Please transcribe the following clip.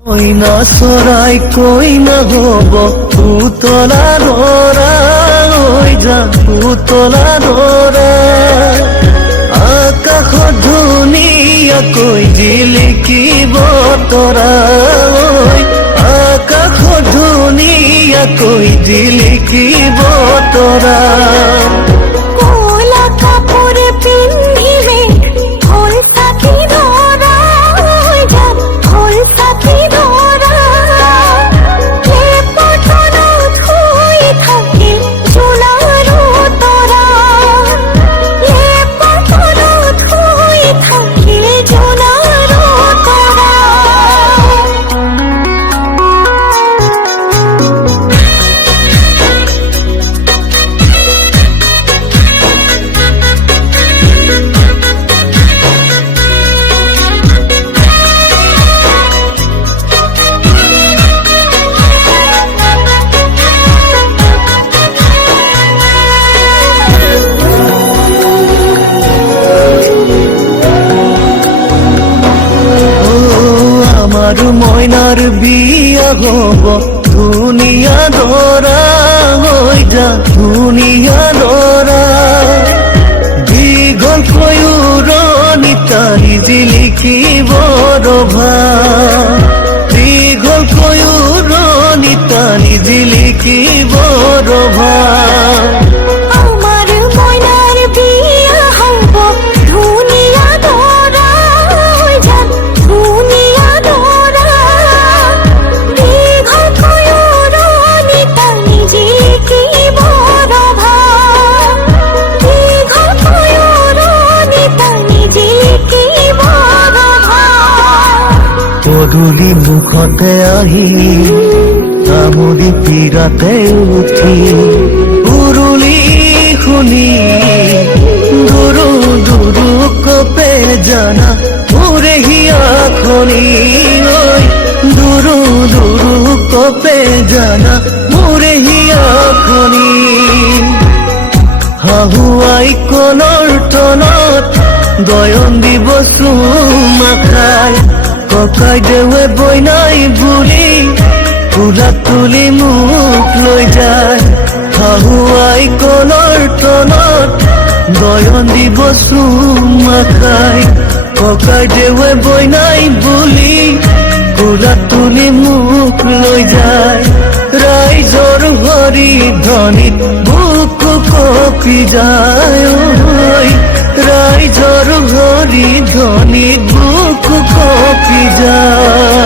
কইনা চৰাই কইনা হব পুতলা ধৰা হৈ যা পুতলা ধৰা আকাশত ধুনীয়াকৈ জিলিকিব তৰা আকাশত ধুনীয়াকৈ জিলিকিব তৰা আৰু মইনাৰ বিয়া হব ধুনীয়া দৰা হৈ যা ধুনীয়া দৰা দীঘলকৈ উৰণি তাৰি জিলিকিব ৰভা দীঘলকৈ উৰণি তাৰি জিলিকিব ৰভা পদূলি মুখতে আহি তামুলি পীৰাতে উঠি উৰুলি শুনি দুৰু দুৰু কপে জানা মোৰে হিয়াখনি ঐ দুৰু দুৰু কপে জানা মোৰে হিয়াখনি হাহুৱাই কলৰ তনত গয়ন দিব চুমা খাই ককাই দেৱে বইনাই বুলি ফুলা তুলি মুখ লৈ যায় হাহুৱাই কলৰ তনত গয়ন দিব চুমা খাই ককাই দেৱে বইনাই বুলি ফুলা তুলি মুখ লৈ যায় ৰাইজৰ হৰি ধ্বনিত বুক কঁপি যায় ৰাইজৰ হৰি ধ্বনিত বুক কঁপি যায়।